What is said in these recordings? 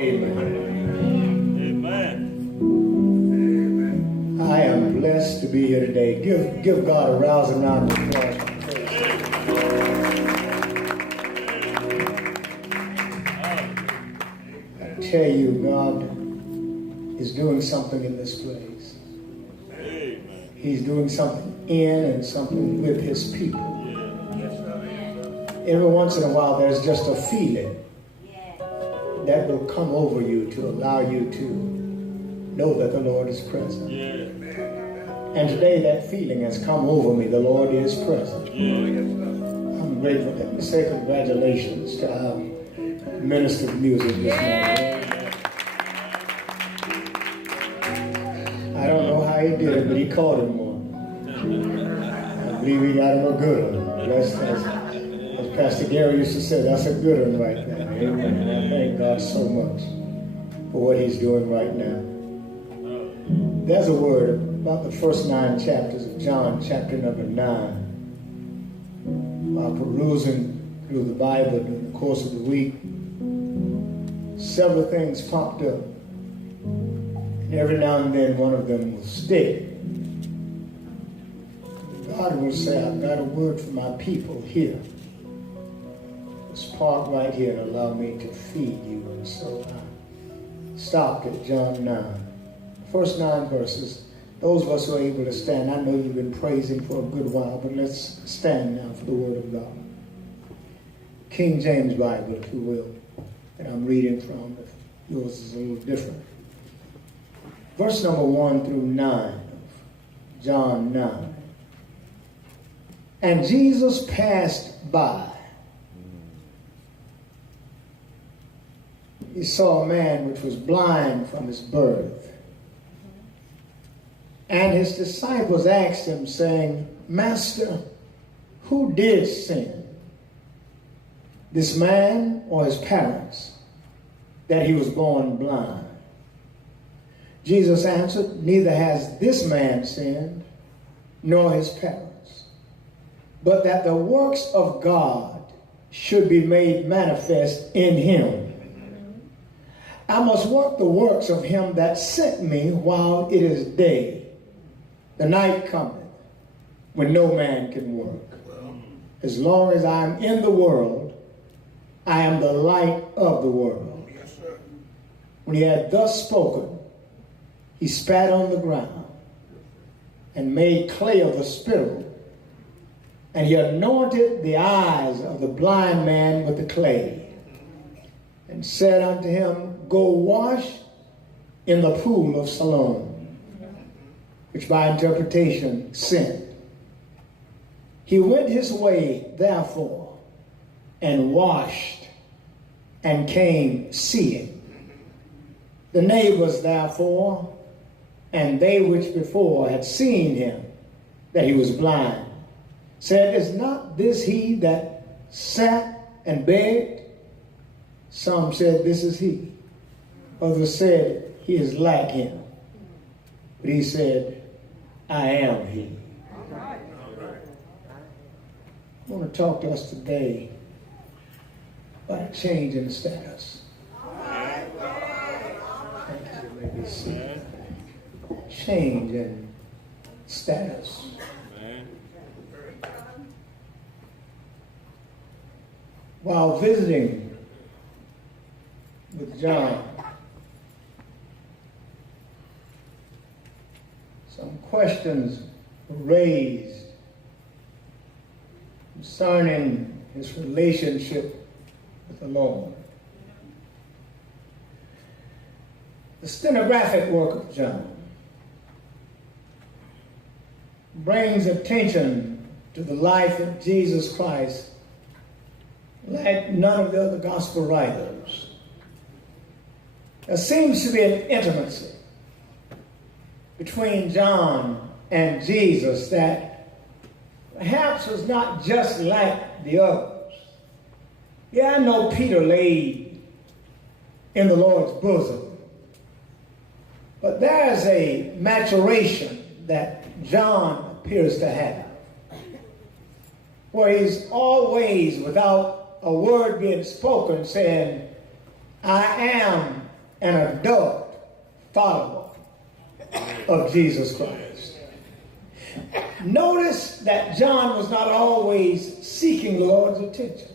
Amen. I am blessed to be here today. Give God a rousing round of applause. I tell you, God is doing something in this place. He's doing something in and something with his people. Every once in a while, there's just a feeling that will come over you to allow you to know that the Lord is present. And today that feeling has come over me. The Lord is present. I'm grateful. Let me say congratulations to our minister of music this morning. I don't know how he did it, but he caught him one. I believe he got him a good one. As Pastor Gary used to say, that's a good one right there. Amen. I thank God so much for what he's doing right now. There's a word about the first 9 chapters of John, chapter number 9. While perusing through the Bible during the course of the week, several things popped up. And every now and then one of them will stick. God will say, I've got a word for my people here. Park right here and allow me to feed you. And so I stopped at John 9. First 9 verses. Those of us who are able to stand, I know you've been praising for a good while, but let's stand now for the word of God. King James Bible, if you will, that I'm reading from. If yours is a little different. Verse number 1 through 9 of John 9. And Jesus passed by. He saw a man which was blind from his birth. And his disciples asked him, saying, Master, who did sin, this man or his parents, that he was born blind? Jesus answered, neither has this man sinned, nor his parents, but that the works of God should be made manifest in him. I must work the works of him that sent me while it is day. The night cometh when no man can work. As long as I am in the world, I am the light of the world. When he had thus spoken, he spat on the ground and made clay of the spittle, and he anointed the eyes of the blind man with the clay, and said unto him, Go wash in the pool of Siloam, which by interpretation sent. He went his way, therefore, and washed, and came seeing. The neighbors, therefore, and they which before had seen him, that he was blind, said, Is not this he that sat and begged? Some said, This is he. Others said, he is like him. But he said, I am he. I want to talk to us today about a change in status. Maybe see. Change in status. While visiting with John, some questions were raised concerning his relationship with the Lord. The stenographic work of John brings attention to the life of Jesus Christ like none of the other gospel writers. There seems to be an intimacy between John and Jesus that perhaps was not just like the others. Yeah, I know Peter laid in the Lord's bosom, but there's a maturation that John appears to have, where he's always, without a word being spoken, saying, I am an adult follower of Jesus Christ. Notice that John was not always seeking the Lord's attention.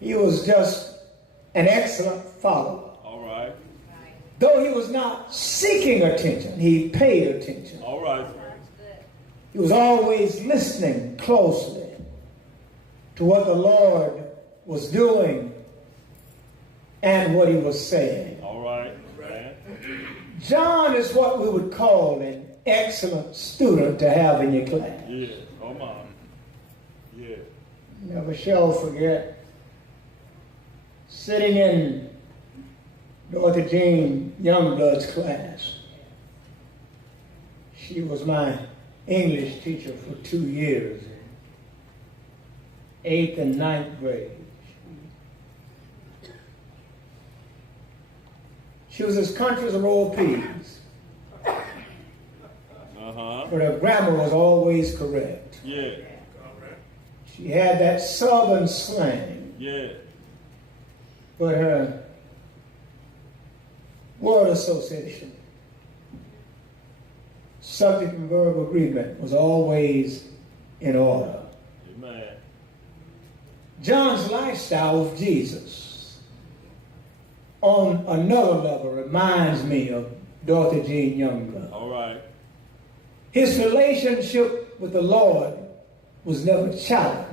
He was just an excellent follower. All right. Though he was not seeking attention, he paid attention. All right. He was always listening closely to what the Lord was doing and what he was saying. All right. John is what we would call an excellent student to have in your class. Yeah. Come on. Yeah. Never shall forget sitting in Dorothy Jean Youngblood's class. She was my English teacher for 2 years, 8th and 9th grade. She was as country as a roll of peas. But her grammar was always correct. Yeah. She had that southern slang. Yeah. But her word association, subject and verb agreement, was always in order. Amen. John's lifestyle with Jesus on another level reminds me of Dorothy Jean Youngblood. All right. His relationship with the Lord was never challenged.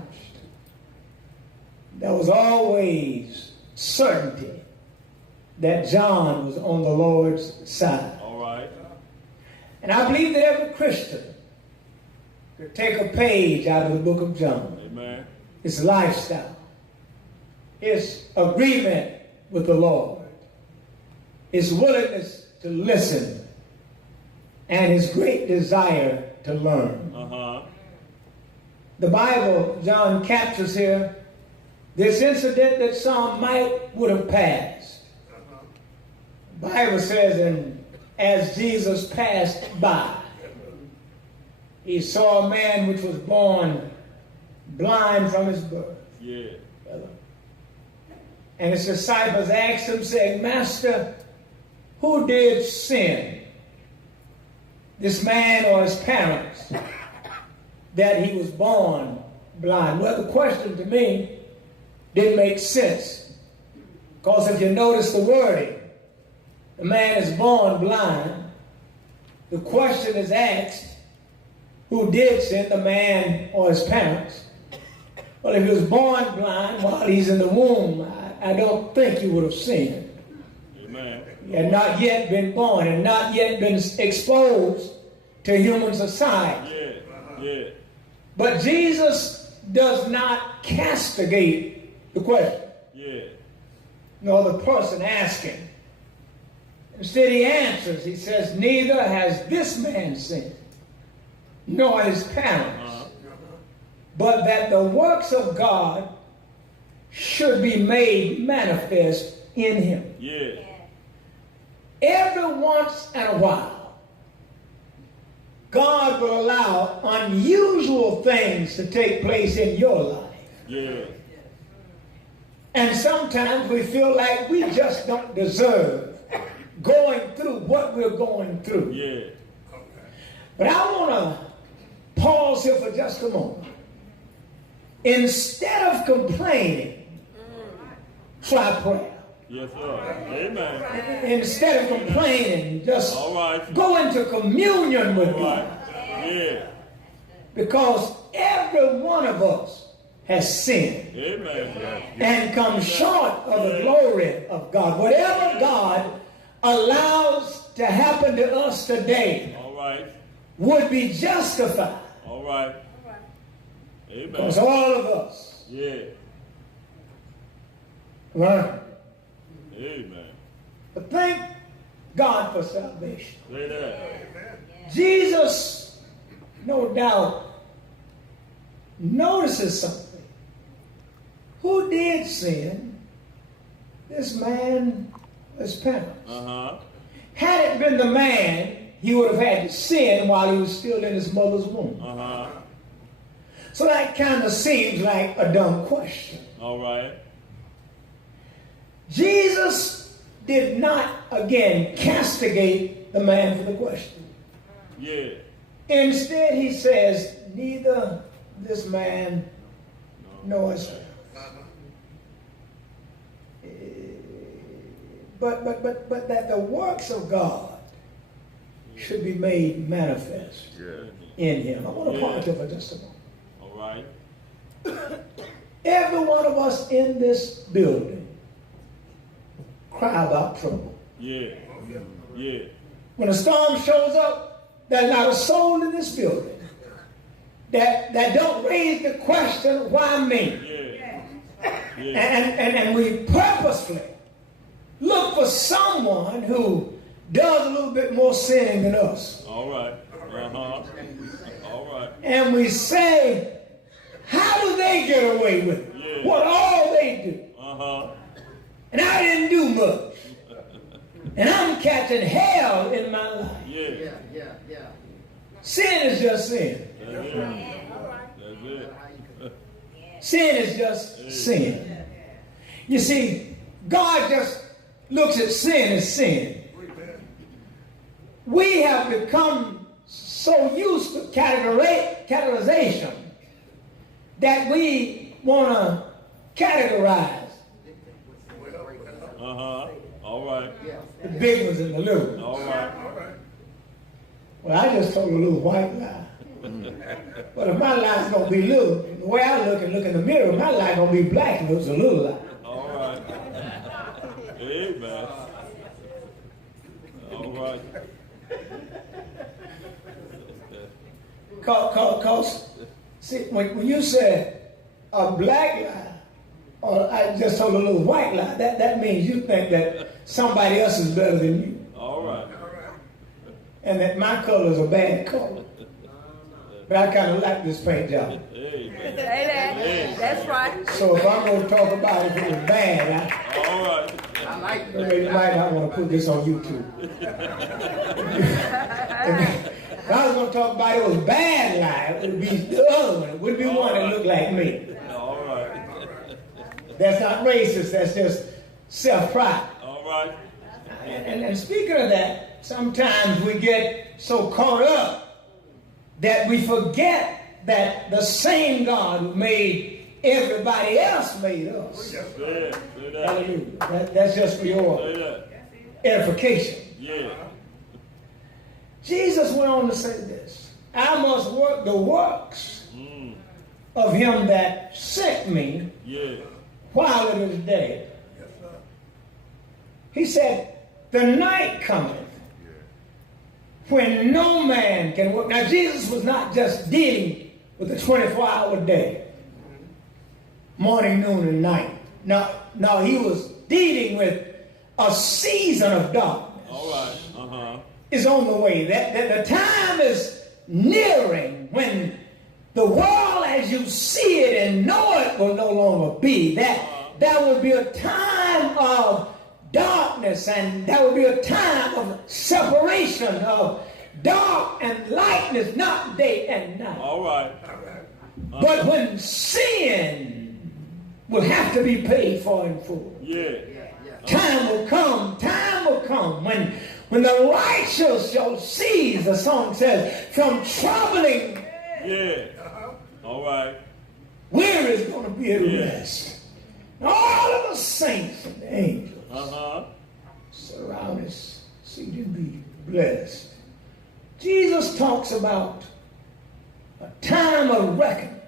There was always certainty that John was on the Lord's side. All right. And I believe that every Christian could take a page out of the book of John. Amen. His lifestyle, his agreement with the Lord, his willingness to listen, and his great desire to learn. The Bible, John captures here this incident that some might would have passed. The Bible says, and as Jesus passed by, he saw a man which was born blind from his birth. Yeah. And his disciples asked him, saying, Master, who did sin, this man or his parents, that he was born blind? Well, the question to me didn't make sense. Because if you notice the wording, the man is born blind. The question is asked, who did sin, the man or his parents? Well, if he was born blind while he's in the womb, I don't think he would have sinned. Amen. He had not yet been born and not yet been exposed to human society. Yeah. But Jesus does not castigate the question, nor the person asking. Instead, he answers. He says, neither has this man sinned, nor his parents, but that the works of God should be made manifest in him. Yeah. Every once in a while, God will allow unusual things to take place in your life. Yeah. And sometimes we feel like we just don't deserve going through what we're going through. Yeah. But I want to pause here for just a moment. Instead of complaining, try prayer. Yes, sir. Amen. Instead of complaining, just All right. go into communion with God. Yeah. Because every one of us has sinned. Amen. And come short of the glory of God. Whatever God allows to happen to us today All right. would be justified. All right. Amen. Because all of us learn. Amen. But thank God for salvation. Say that. Jesus, no doubt, notices something. Who did sin? This man, his parents. Had it been the man, he would have had to sin while he was still in his mother's womb. So that kind of seems like a dumb question. All right. Jesus did not, again, castigate the man for the question. Yeah. Instead, he says, neither this man nor his friend. But that the works of God should be made manifest in him. I want to point to for just a moment. All right. Every one of us in this building cry about trouble. Yeah. Yeah. When a storm shows up, there's not a soul in this building that don't raise the question, why me? Yeah. Yeah. And we purposefully look for someone who does a little bit more sinning than us. All right. Uh-huh. All right. And we say, how do they get away with it? Yeah. What all they do? Uh-huh. And I didn't do much. And I'm catching hell in my life. Yeah. Sin is just sin. That's it. That's it. Sin is just sin. You see, God just looks at sin as sin. We have become so used to categorization that we want to categorize Uh-huh. All right. the big ones and the little ones. All right. Well, I just told a little white lie. But if my lie's going to be little, the way I look in the mirror, my lie going to be black and it's a little lie. All right. Amen. All right. Because, see, when you said a black lie, or I just told a little white lie, that means you think that somebody else is better than you. All right. And that my color is a bad color. But I kind of like this paint job. Amen. That's right. So if I'm going to talk about it, if it was bad, All right. you might not want to put this on YouTube. If I was going to talk about it was bad lie, it would be the other one. It wouldn't be one that looked like me. All right. That's not racist. That's just self-pride. All right. And speaking of that, sometimes we get so caught up that we forget that the same God who made everybody else made us. Say that. Hallelujah. That's just for your Say that. edification. Yeah. Jesus went on to say this: I must work the works of him that sent me Yeah. while it is day. He said, the night cometh when no man can work. Now, Jesus was not just dealing with the 24-hour day, morning, noon, and night. No, he was dealing with a season of darkness. All right. Uh-huh. Is on the way. That the time is nearing when the world as you see it and know it will no longer be. That there will be a time of darkness, and there will be a time of separation of dark and lightness, not day and night. All right. But when sin will have to be paid for in full. Yeah. Time will come when the righteous shall cease, the song says, from troubling. Yeah. All right. Where is going to be at rest? All of the saints and the angels Uh-huh. surround us, see to be blessed. Jesus talks about a time of reckoning.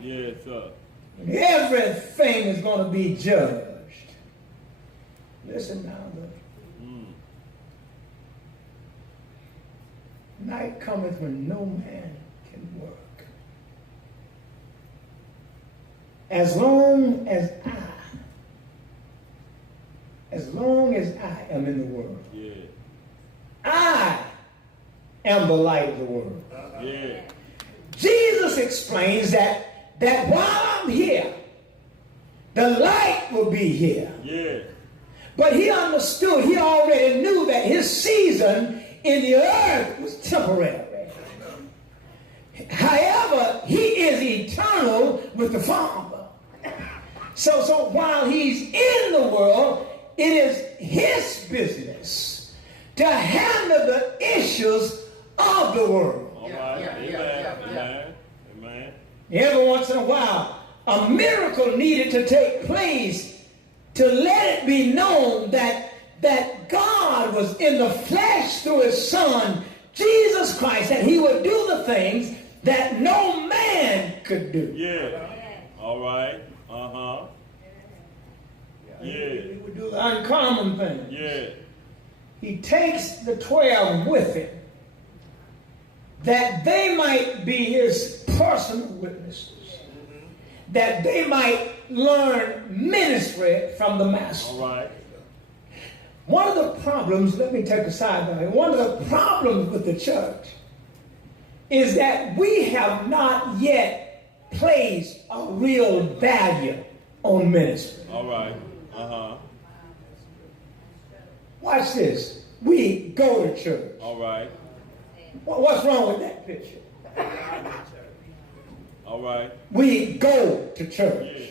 Yes, sir. Everything is going to be judged. Listen now, the night cometh when no man can work. As long as I am in the world, Yeah. I am the light of the world. Yeah. Jesus explains that while I'm here, the light will be here. Yeah. But he understood, he already knew that his season in the earth was temporary. However, he is eternal with the Father. So while he's in the world, it is his business to handle the issues of the world. All right. Amen. Amen. Every once in a while, a miracle needed to take place to let it be known that God was in the flesh through his son, Jesus Christ, that he would do the things that no man could do. Yeah. All right. Yeah. He would do the uncommon thing. Yeah. He takes the 12 with him, that they might be his personal witnesses, that they might learn ministry from the master. All right. One of the problems, let me take a sidebar, one of the problems with the church is that we have not yet placed a real value on ministry. All right. Watch this. We go to church. All right. What's wrong with that picture? All right. We go to church. Yeah.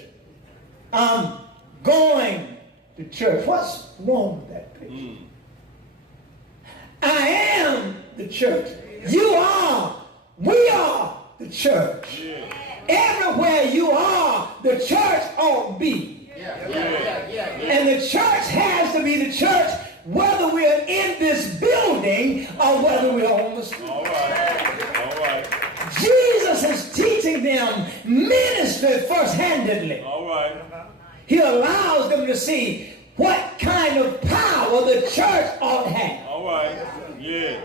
I'm going to church. What's wrong with that picture? I am the church. You are. We are the church. Yeah. Everywhere you are, the church ought to be. And the church has to be the church whether we're in this building or whether we're on the street. All right. All right. Jesus is teaching them ministry first-handedly. All right. He allows them to see what kind of power the church ought to have. All right. Yeah.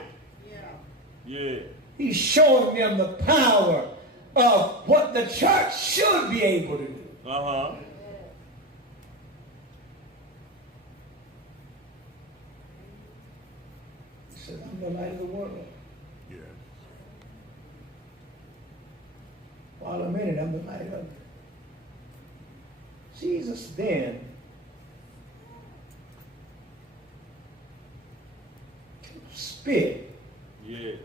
Yeah. He's showing them the power of what the church should be able to do. He said, I'm the light of the world. Yeah. While I'm in it, I'm the light of it. Jesus then spit. Yeah.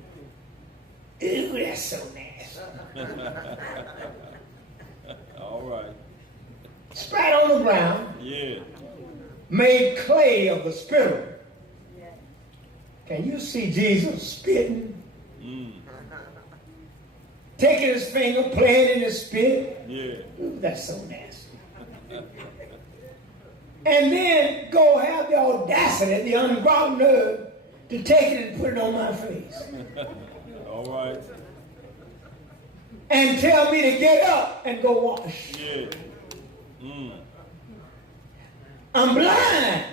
Ew, that's so nasty. All right. Spat on the ground. Yeah. Made clay of the spirit. Can you see Jesus spitting? Taking his finger, playing in his spit. Yeah. Ooh, that's so nasty. And then go have the audacity, the unbridled nerve to take it and put it on my face. All right. And tell me to get up and go wash. Yeah. I'm blind.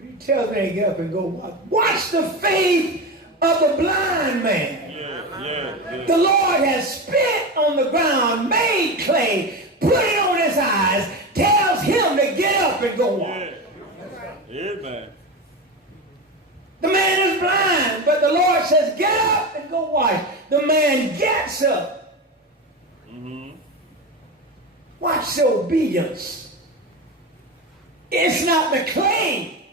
He tells me to get up and go wash. Watch the faith of the blind man. Yeah. The Lord has spit on the ground, made clay, put it on his eyes, tells him to get up and go wash. Yeah, man. The man is blind, but the Lord says, get up and go wash. The man gets up. Watch the obedience. It's not the clay.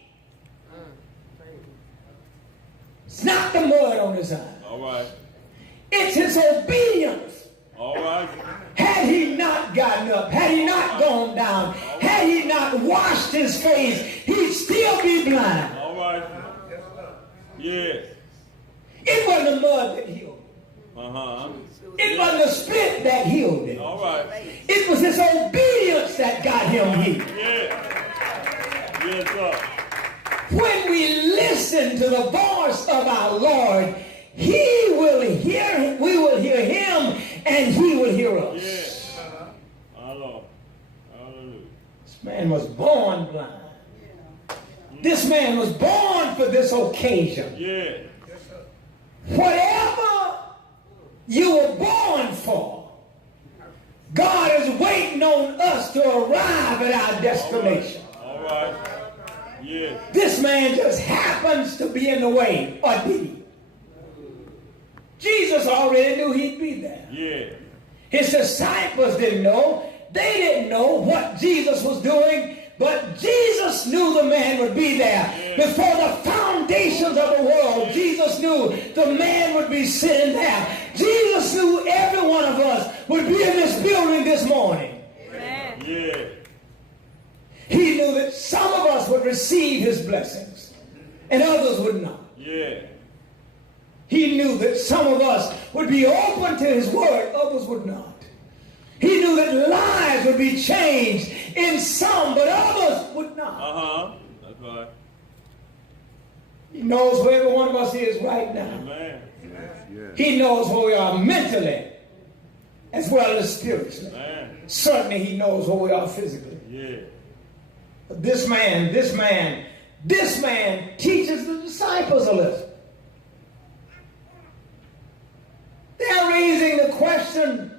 It's not the mud on his eyes. All right. It's his obedience. All right. Had he not gotten up, had he not gone down, had he not washed his face, he'd still be blind. All right. Yeah. It wasn't the mud that healed him. It wasn't the spit that healed him. All right. It was his obedience that got him healed. Yeah. Yes, sir. When we listen to the voice of our Lord, he will hear, we will hear him, and he will hear us. Yeah. Hallelujah. This man was born blind. This man was born for this occasion. Yeah. Whatever you were born for, God is waiting on us to arrive at our destination. All right. Yeah. This man just happens to be in the way, or did he? Jesus already knew he'd be there. Yeah. His disciples didn't know. They didn't know what Jesus was doing, but Jesus knew the man would be there. Yeah. Before the foundations of the world, Jesus knew the man would be sitting there. Jesus knew every one of us would be in this building this morning. Yeah. He knew that some of us would receive his blessings and others would not. Yeah. He knew that some of us would be open to his word, others would not. He knew that lives would be changed in some, but others would not. Uh-huh. That's right. He knows where every one of us is right now. Amen. He knows where we are mentally as well as spiritually. Amen. Certainly he knows where we are physically. Yeah. But this man teaches the disciples a lesson. They're raising the question,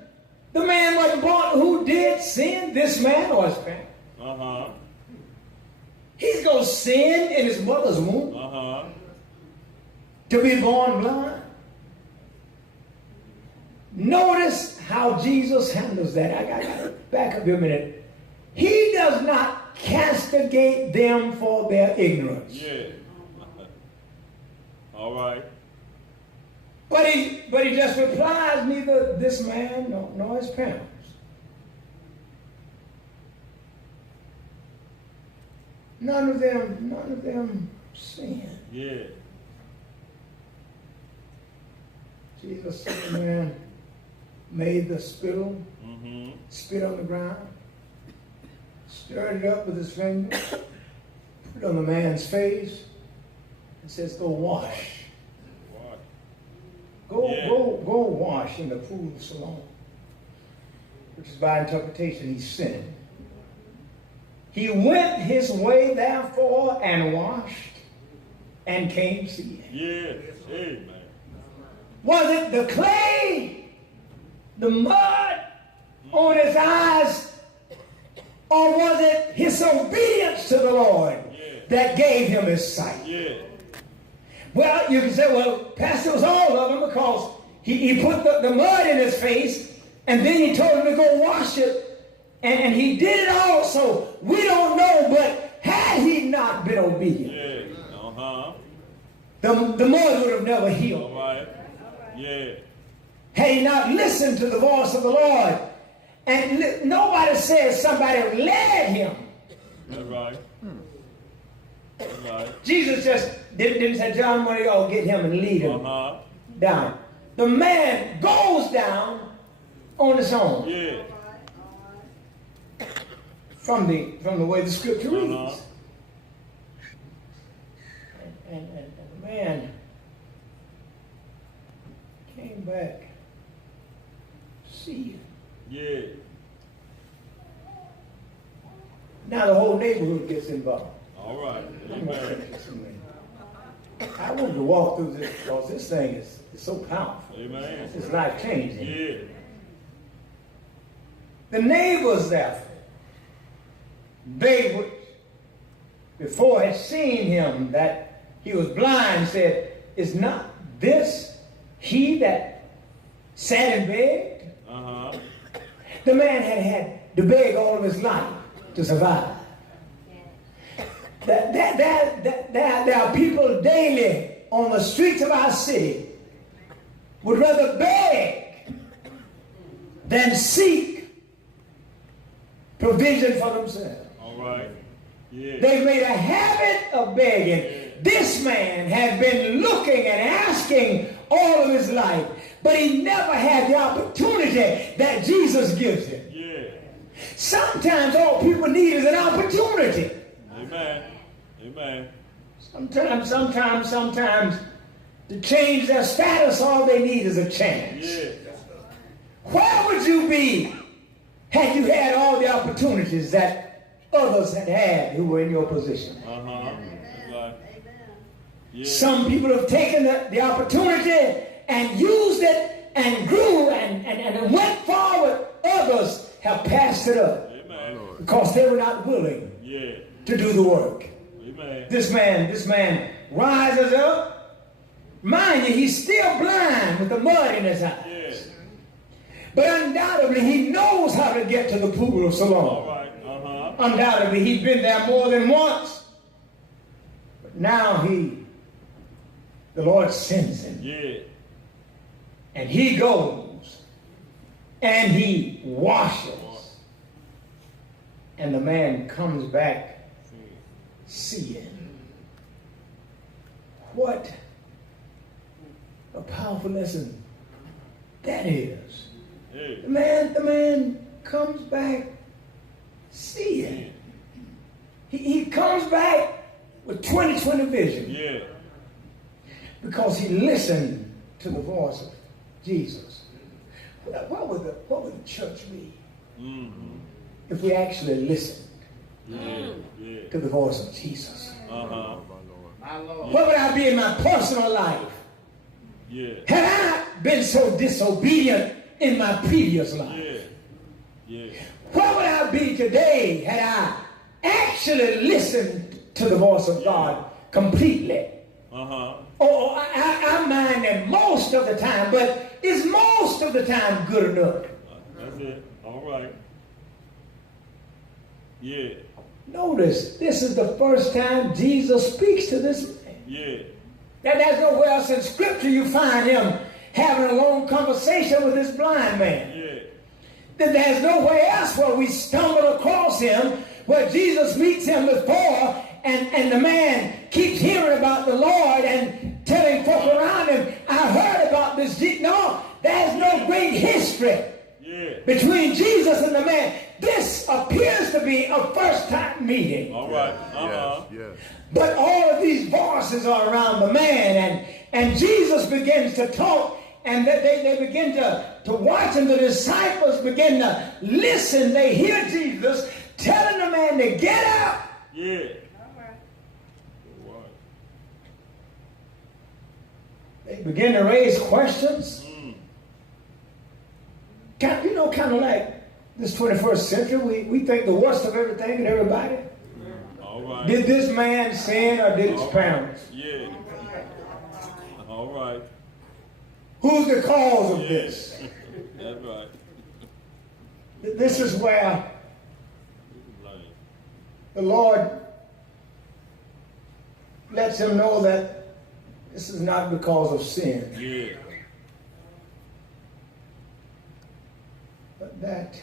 the man wasn't born, who did sin, this man or his parents? Uh-huh. He's going to sin in his mother's womb Uh-huh. to be born blind. Notice how Jesus handles that. I got to back up here a minute. He does not castigate them for their ignorance. Yeah. All right. But he just replies, neither this man nor his parents. None of them sin. Yeah. Jesus said, the man made the spittle, Mm-hmm. spit on the ground, stirred it up with his finger, put it on the man's face, and says, go wash. What? Go wash in the pool of Siloam. Which is by interpretation, he sinned. He went his way, therefore, and washed, and came seeing. Yes. Amen. Was it the clay, the mud on his eyes, or was it his obedience to the Lord that gave him his sight? Yeah. Well, you can say, well, Pastor, it was all of them because he put the mud in his face and then he told him to go wash it and he did it all. So we don't know, but had he not been obedient, Yeah. Uh-huh. the mud would have never healed. All right. Yeah. Had he not listened to the voice of the Lord, and nobody says somebody led him. That's right. That's right. Jesus just didn't say, John, one of y'all get him and lead him Uh-huh. down. The man goes down on his own. Yeah. From the way the scripture reads. Uh-huh. And the man came back to see him. Yeah. Now the whole neighborhood gets involved. All right. I'm gonna Amen. take this a minute. I wanted to walk through this because this thing is so powerful. Amen. It's life changing. Yeah. The neighbors, therefore, they would, before had seen him that he was blind, said, is not this he that sat and begged? Uh-huh. The man had to beg all of his life to survive. There are people daily on the streets of our city would rather beg than seek provision for themselves. All right. Yeah. They've made a habit of begging. This man had been looking and asking all of his life, but he never had the opportunity that Jesus gives him. Yeah. Sometimes all people need is an opportunity. Amen. Amen. Sometimes to change their status, all they need is a chance. Yeah. Where would you be had you had all the opportunities that others had who were in your position? Uh-huh. Right. Yeah. Some people have taken the opportunity and used it and grew and went forward. Others have passed it up Amen. because they were not willing Yeah. to do the work. Amen. This man rises up. Mind you, he's still blind with the mud in his eyes. Yeah. But undoubtedly, he knows how to get to the pool of All Siloam. right. Uh-huh. Undoubtedly, he's been there more than once. But now the Lord sends him. Yeah. And he goes and he washes And the man comes back seeing. What a powerful lesson that is. Hey. The man comes back seeing. He comes back with 20/20 vision. Yeah. Because he listened to the voice of Jesus. What would the church be if we actually listened to the voice of Jesus? Uh-huh. What would I be in my personal life? Yeah. Had I been so disobedient in my previous life? Yeah. Yeah. What would I be today had I actually listened to the voice of God completely? Uh-huh. Oh, I mind that most of the time, but is most of the time good enough? That's it. All right. Yeah. Notice, this is the first time Jesus speaks to this man. Yeah. Now, there's nowhere else in Scripture you find him having a long conversation with this blind man. Yeah. There's nowhere else where we stumble across him, where Jesus meets him before, and the man keeps hearing about the Lord and telling folk around him, I heard about this. No, there's no great history between Jesus and the man. This appears to be a first-time meeting. All right. Uh-huh. Yes. But all of these voices are around the man, and Jesus begins to talk, and they begin to watch, and the disciples begin to listen. They hear Jesus telling the man to get up. Yeah. They begin to raise questions. Kind of like this 21st century, we think the worst of everything and everybody. All right. Did this man sin or did his parents? Yeah. All right. Who's the cause of this? That's right. This is where the Lord lets him know that this is not because of sin. Yeah. But that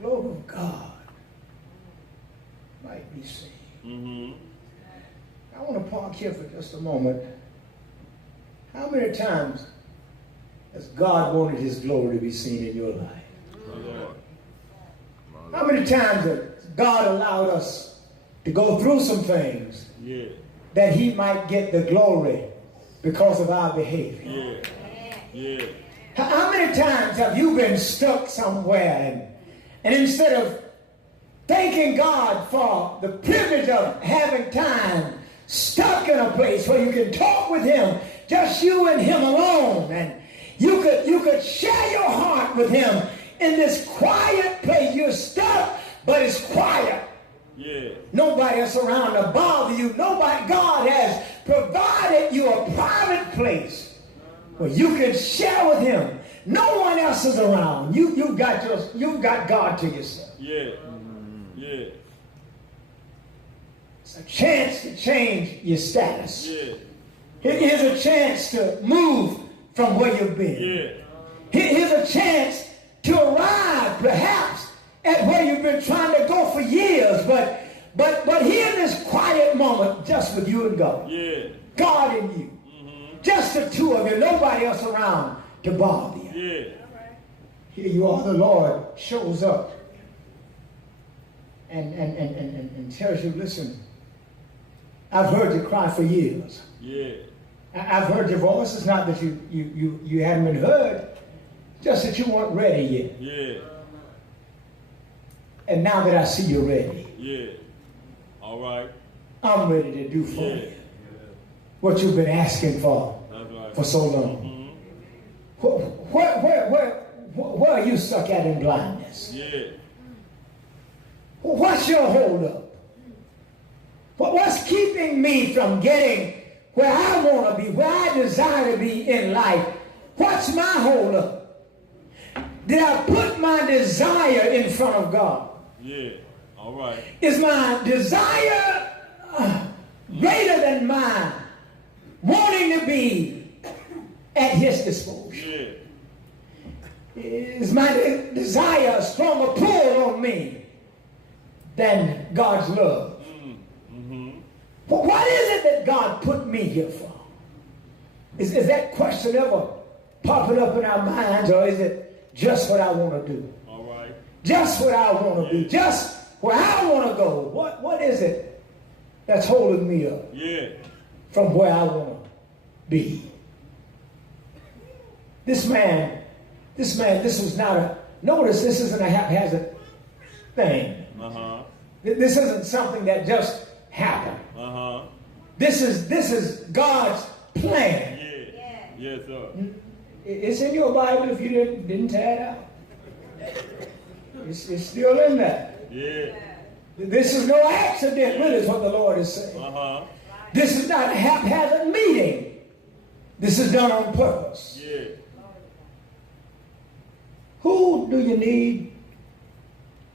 glory of God might be seen. Mm-hmm. I want to park here for just a moment. How many times has God wanted his glory to be seen in your life? How many times has God allowed us to go through some things that he might get the glory because of our behavior? Yeah. How many times have you been stuck somewhere and instead of thanking God for the privilege of having time stuck in a place where you can talk with him, just you and him alone, and you could share your heart with him in this quiet place. You're stuck, but it's quiet. Yeah. Nobody else around to bother you. God has provided you a private place where you can share with him. No one else is around. You've got God to yourself. Yeah. Yeah. It's a chance to change your status. Yeah. Here's a chance to move from where you've been. Yeah. Here's a chance to arrive, perhaps, at where you've been trying to go for years. But here in this quiet moment, just with you and God. Yeah. God and you. Just the two of you, nobody else around to bother you. Yeah. Here you are, the Lord shows up and tells you, listen, I've heard you cry for years. Yeah. I've heard your voice. It's not that you hadn't been heard, just that you weren't ready yet. Yeah. And now that I see you're ready, Yeah. All right. I'm ready to do for you what you've been asking for so long. Where are you stuck at in blindness? Yeah. What's your hold up? What's keeping me from getting where I want to be, where I desire to be in life? What's my hold up? Did I put my desire in front of God? Yeah. All right. Is my desire greater than my wanting to be at his disposal? Yeah. is my desire a stronger pull on me than God's love? But what is it that God put me here for? Is that question ever popping up in our minds, or is it just what I want to do? All right. Just what I want to do. Just where I want to go. What is it that's holding me up from where I want to be? This was not a, notice this isn't a haphazard thing. This isn't something that just happened. This is God's plan. Yes, sir. It's in your Bible if you didn't tear it out. It's still in there. Yeah. This is no accident, really, is what the Lord is saying. This is not a haphazard meeting. This is done on purpose. Yeah. Who do you need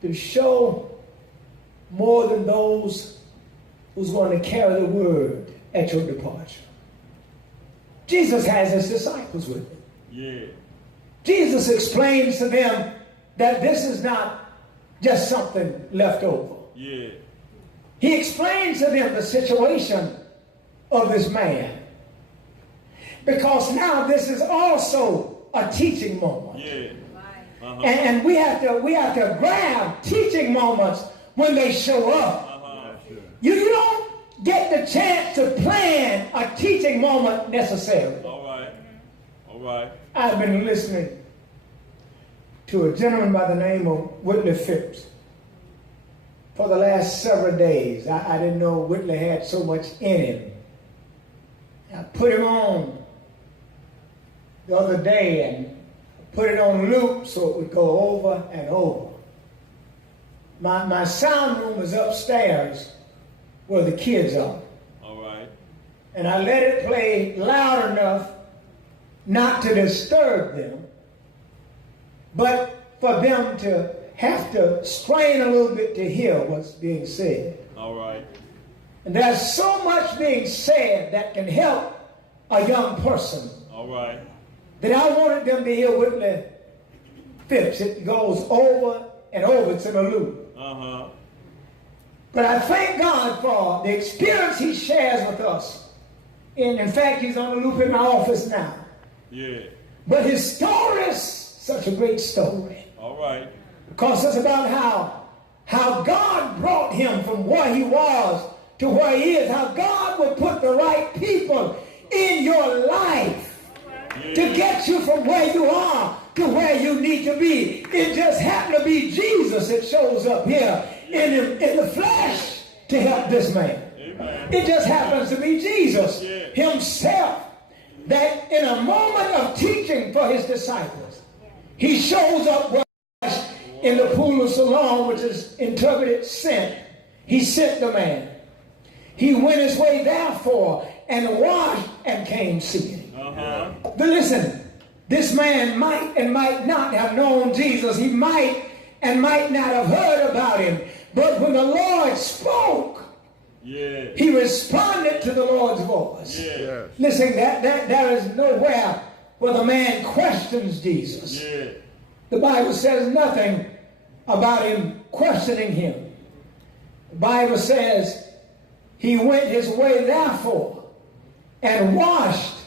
to show more than those who's going to carry the word at your departure? Jesus has his disciples with him. Yeah. Jesus explains to them that this is not just something left over. Yeah. He explains to them the situation of this man. Because now this is also a teaching moment. Yeah. And we have to grab teaching moments when they show up. You don't get the chance to plan a teaching moment necessarily. All right. I've been listening to a gentleman by the name of Whitley Phipps for the last several days. I didn't know Whitley had so much in him. I put him on the other day and put it on loop so it would go over and over. My sound room is upstairs where the kids are. All right. And I let it play loud enough not to disturb them, but for them to have to strain a little bit to hear what's being said. All right. And there's so much being said that can help a young person. All right. That I wanted them to hear Whitley Phipps. It goes over and over. It's in a loop. But I thank God for the experience he shares with us. And in fact, he's on the loop in my office now. Yeah. But his story is such a great story. All right. Because it's about how God brought him from where he was to where he is. How God will put the right people in your life to get you from where you are to where you need to be. It just happened to be Jesus that shows up here in the flesh to help this man. Amen. It just happens to be Jesus himself that in a moment of teaching for his disciples, he shows up in the pool of Siloam, which is interpreted sent. He sent the man. He went his way therefore and washed and came seeing. But listen, this man might and might not have known Jesus. He might and might not have heard about him. But when the Lord spoke, he responded to the Lord's voice. Listen, that there is nowhere where the man questions Jesus. The Bible says nothing about him questioning him. The Bible says he went his way therefore and washed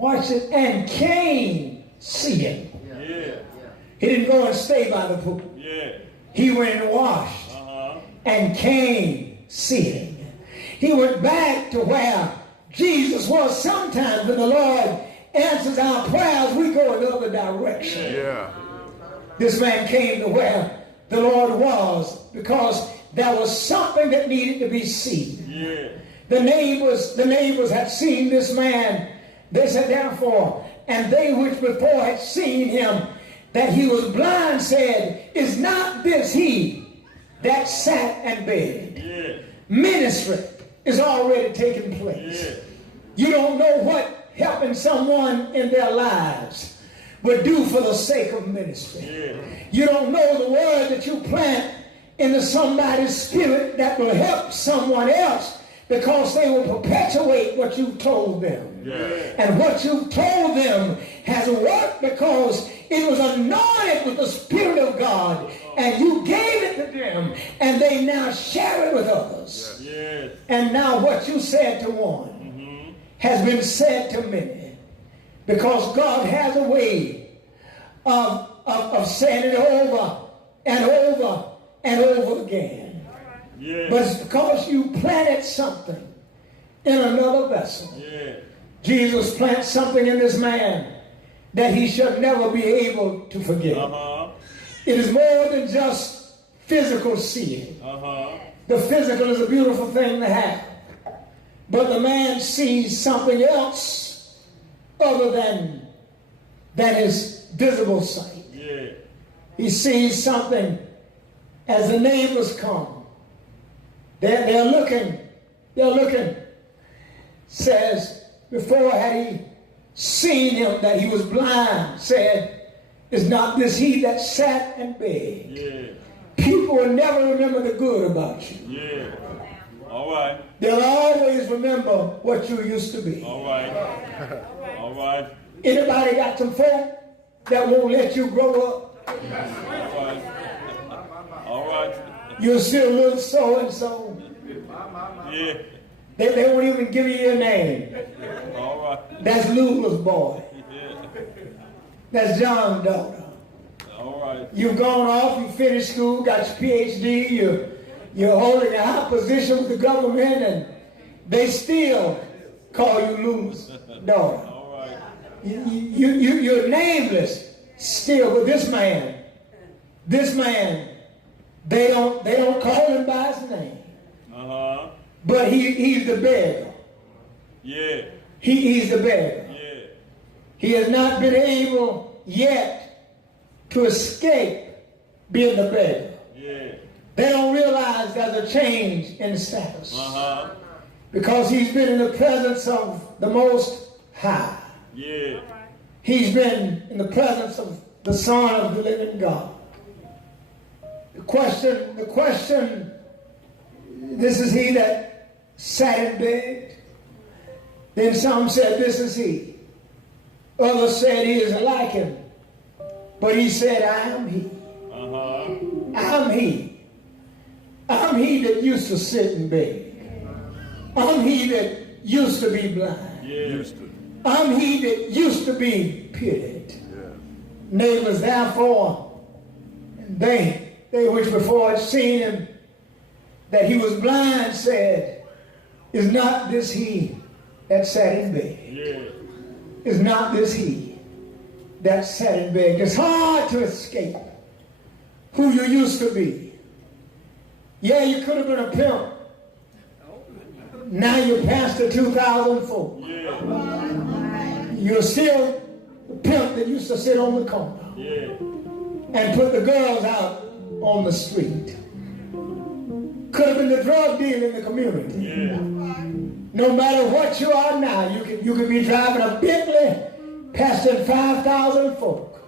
it and came seeing. He didn't go and stay by the pool. He went and washed and came seeing. He went back to where Jesus was. Sometimes when the Lord answers our prayers, we go in the other direction. This man came to where the Lord was because there was something that needed to be seen. The neighbors had seen this man. They said, therefore, and they which before had seen him, that he was blind, said, is not this he that sat and begged? Ministry is already taking place. You don't know what helping someone in their lives would do for the sake of ministry. You don't know the word that you plant into somebody's spirit that will help someone else because they will perpetuate what you told them. And what you've told them has worked because it was anointed with the Spirit of God. And you gave it to them. And they now share it with others. Yes. And now what you said to one has been said to many. Because God has a way of saying it over and over and over again. Yes. But it's because you planted something in another vessel. Yes. Jesus planted something in this man that he should never be able to forget. It is more than just physical seeing. The physical is a beautiful thing to have. But the man sees something else other than his visible sight. Yeah. He sees something as the neighbors come. They're looking. Says, before had he seen him that he was blind, said, is not this he that sat and begged? Yeah. People will never remember the good about you. Yeah. All right. They'll always remember what you used to be. All right. All right. Anybody got some folk that won't let you grow up? All right. All right. You're still little so-and-so. Yeah. They won't even give you your name. All right. That's Lula's boy. Yeah. That's John's daughter. All right. You've gone off, you finished school, got your PhD, you're holding a high position with the government, and they still call you Lula's daughter. All right. You're nameless still, but this man, they don't call him by his name. But he's the beggar. Yeah. He's the beggar. Yeah. He has not been able yet to escape being the beggar. Yeah. They don't realize there's a change in status. Because he's been in the presence of the Most High. Yeah. He's been in the presence of the Son of the living God. The question, this is he that sat and begged. Then some said, this is he. Others said he isn't like him. But he said, I am he. I'm he. I'm he that used to sit and beg. I'm he that used to be blind. Yeah. I'm he that used to be pitied. Neighbors, therefore, they which before had seen him, that he was blind, said, is not this he that sat in bed? Yeah. Is not this he that sat in bed? It's hard to escape who you used to be. Yeah, you could have been a pimp. Now you're pastor 2,004. Yeah. You're still the pimp that used to sit on the corner and put the girls out on the street. Could have been the drug dealer in the community. Yeah. No matter what you are now, you could be driving a Bentley, pastoring 5,000 folk.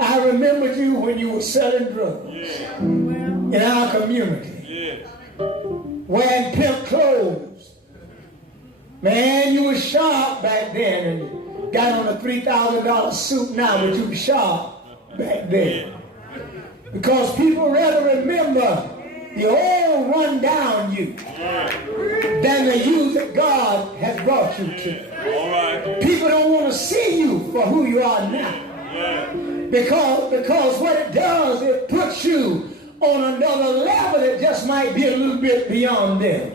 I remembered you when you were selling drugs in our community, wearing pimp clothes. Man, you were sharp back then and got on a $3,000 suit now, but you were sharp back then. Because people rather remember the old run-down you than the you that God has brought you to. All right. People don't want to see you for who you are now. Because what it does, it puts you on another level that just might be a little bit beyond them.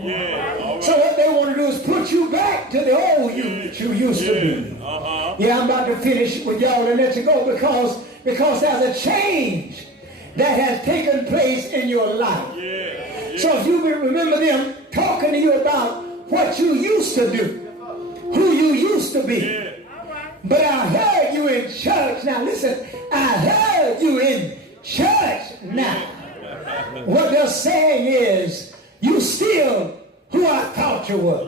So what they want to do is put you back to the old you that you used to be. I'm about to finish with y'all and let you go because there's a change that has taken place in your life. So if you remember them talking to you about what you used to do, who you used to be. But I heard you in church. Now listen, I heard you in church now. What they're saying is, you still who I thought you were.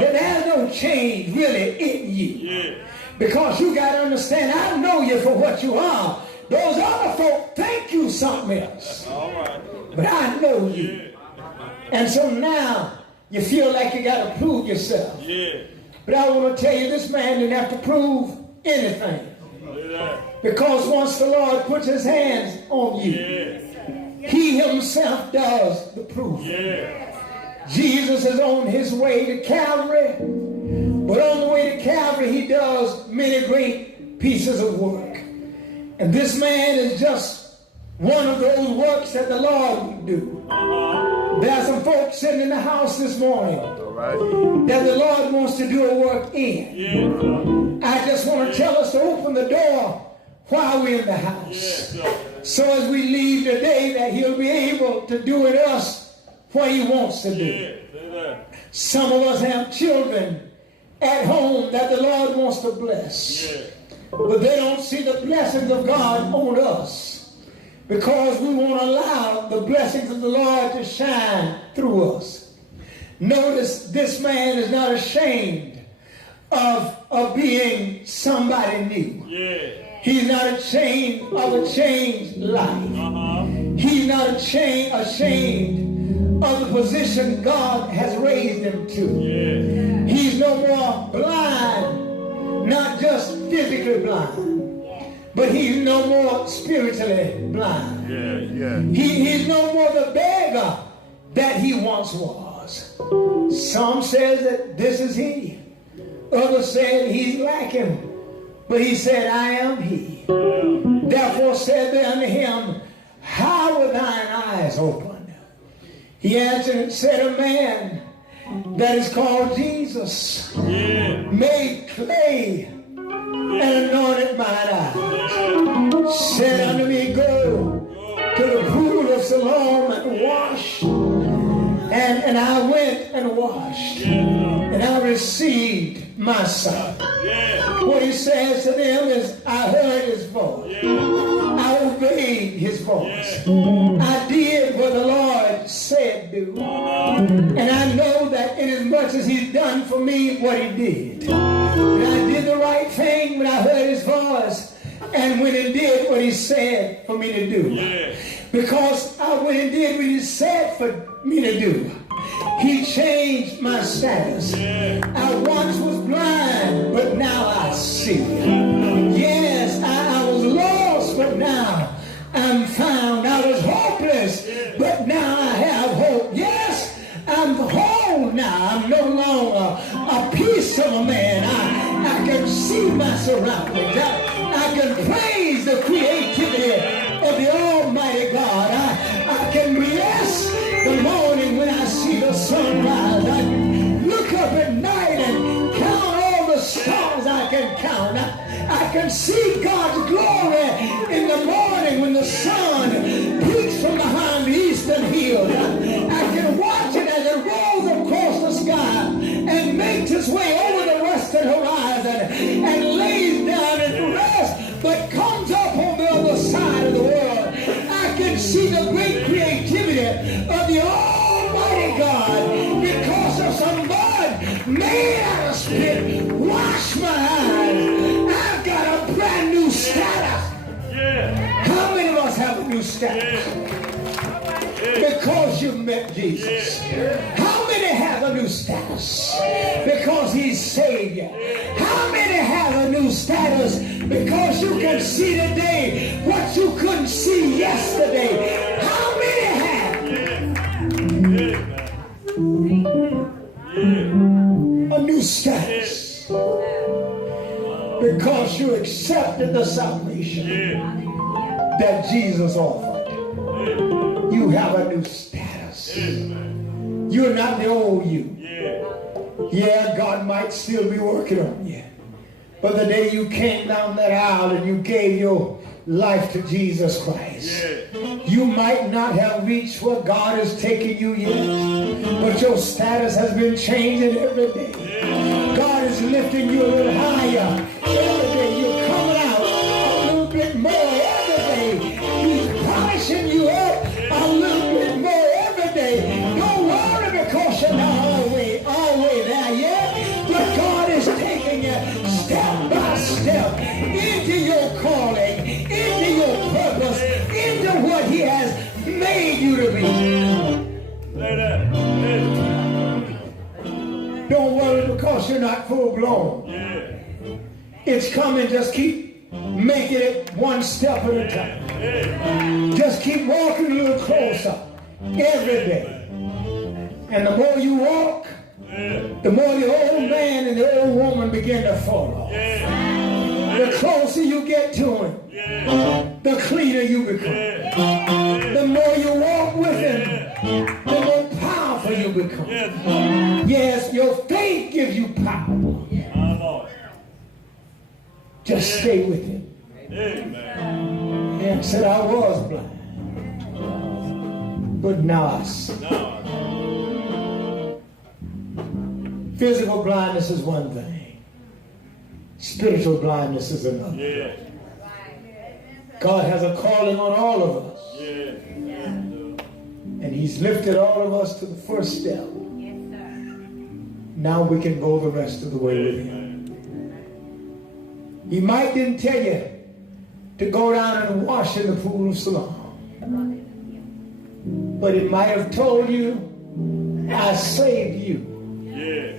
There's no change really in you. Because you got to understand, I know you for what you are. Those other folk think you something else. But I know you. And so now you feel like you got to prove yourself. But I want to tell you, this man didn't have to prove anything. Because once the Lord puts his hands on you, he himself does the proof. Jesus is on his way to Calvary. But on the way to Calvary, he does many great pieces of work. And this man is just one of those works that the Lord would do. There are some folks sitting in the house this morning that the Lord wants to do a work in. I just want to tell us to open the door while we're in the house. So as we leave today, that he'll be able to do in us what he wants to do. Some of us have children at home that the Lord wants to bless. But they don't see the blessings of God on us, because we won't allow the blessings of the Lord to shine through us. Notice this man is not ashamed of being somebody new. He's not ashamed of a changed life. He's not ashamed of the position God has raised him to. He's no more blind, not just physically blind, but he's no more spiritually blind. He's no more the beggar that he once was. Some says that this is he. Others said he's lacking. But he said, I am he. Therefore said they unto him, how were thine eyes opened? He answered and said, a man that is called Jesus made clay and anointed mine eyes. Said unto me, go to the pool of Siloam and wash. And I went and washed. And I received my sight. What he says to them is, I heard his voice. I obeyed his voice. I did what the Lord said do. And I know that inasmuch as he's done for me what he did, and I did the right thing when I heard his voice, and when he did what he said for me to do. Because I went and did what he said for me to do, he changed my status. I once was blind, but now I see. Yes, I was lost, but now I'm found. I was hopeless, but now I have hope. Yes, I'm whole now. I'm no longer a piece of a man. I can see my surroundings. I can praise the creativity of the Almighty God. I can bless the morning when I see the sunrise. I look up at night and count all the stars I can count. I can see God's glory in the morning when the sun peeks from behind the eastern hill. I can watch it as it rolls across the sky and makes its way over the western horizon and lays down and rests, but comes up on the other side of the world. I can see the great creativity of the Almighty God because of some mud made out of spit. Wash my eyes. I've got a brand new status. How many of us have a new status? Because you met Jesus. How many have a new status? Because he's Savior. How many have a new status? Because you can see today what you couldn't see yesterday. How many have a new status? Because you accepted the salvation that Jesus offered. You have a new status. You're not the old you. Yeah, God might still be working on you. But the day you came down that aisle and you gave your life to Jesus Christ, you might not have reached where God is taking you yet, but your status has been changing every day. God is lifting you a little higher every day. You're coming out a little bit more every day. He's polishing you up a little bit more every day. Don't worry because you're not always there yet, but God is taking you step by step into your calling, into your purpose, into what he has made you to be. Don't worry because you're not not full blown. Yeah. It's coming. Just keep making it one step at a time. Just keep walking a little closer every day. And the more you walk, the more the old man and the old woman begin to fall off. The closer you get to him, the cleaner you become. The more you walk with him, the more powerful you become. Yes, your faith gives you power. Just stay with him. And said, I was blind, but now I see. Physical blindness is one thing. Spiritual blindness is another. Yeah. God has a calling on all of us. Yeah. And he's lifted all of us to the first step. Now we can go the rest of the way with him. He might didn't tell you to go down and wash in the pool of Siloam. But it might have told you, I saved you. Yeah.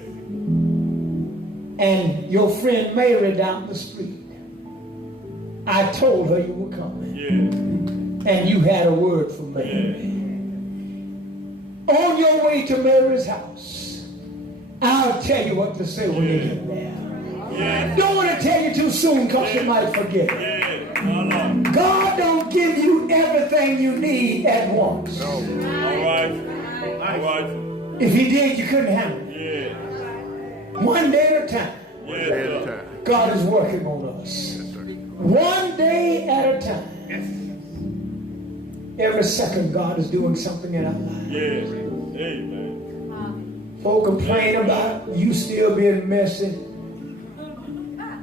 And your friend Mary down the street, I told her you were coming. Yeah. And you had a word for Mary. On your way to Mary's house, I'll tell you what to say when you get there. Yeah. Don't want to tell you too soon because you might forget. God don't give you everything you need at once. All right. If he did, you couldn't handle it. Yeah. One day at a time. Yeah. God is working on us. One day at a time. Every second God is doing something in our lives. Yeah. Amen. Folk complain about you still being messy.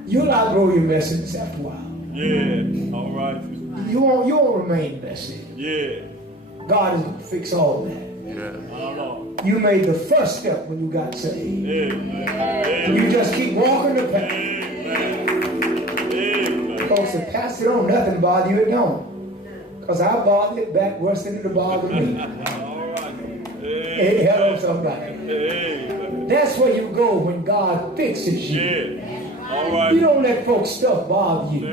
You'll outgrow your messiness after a while. Yeah. All right. You won't remain messy. Yeah. God is going to fix all that. You made the first step when you got saved. Amen. You just keep walking the path. Folks say, Pastor, don't nothing bother you. It don't. Because I bothered it back worse than it bothered me. Hey, hello, somebody. That's where you go when God fixes you. You don't let folks stuff bother you.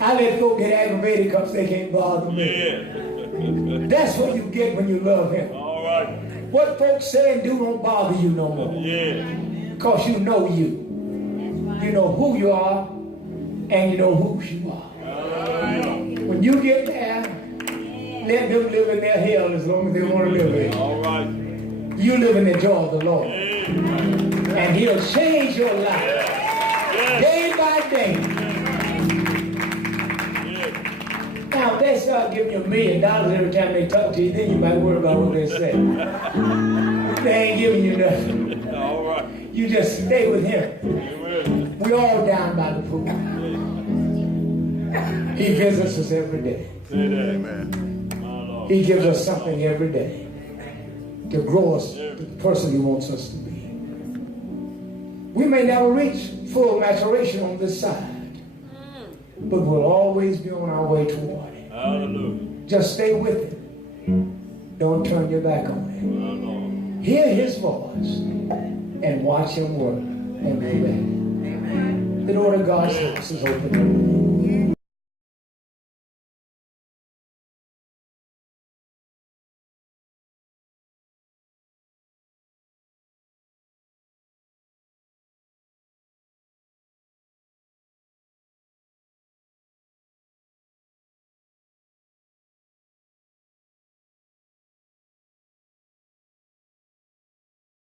I let folks get aggravated because they can't bother me. That's what you get when you love him. What folks say and do don't bother you no more. Because you know you. You know who you are and you know who you are. When you get there, let them live in their hell as long as they want to live in it. You live in the joy of the Lord. And he'll change your life day by day. Now, if they start giving you $1 million every time they talk to you, then you might worry about what they say. They ain't giving you nothing. You just stay with him. We're all down by the pool. He visits us every day. He gives us something every day to grow us to the person he wants us to be. We may never reach full maturation on this side, but we'll always be on our way toward it. Just stay with him. Don't turn your back on him. Hear his voice and watch him work and be ready. The door to God's house is open.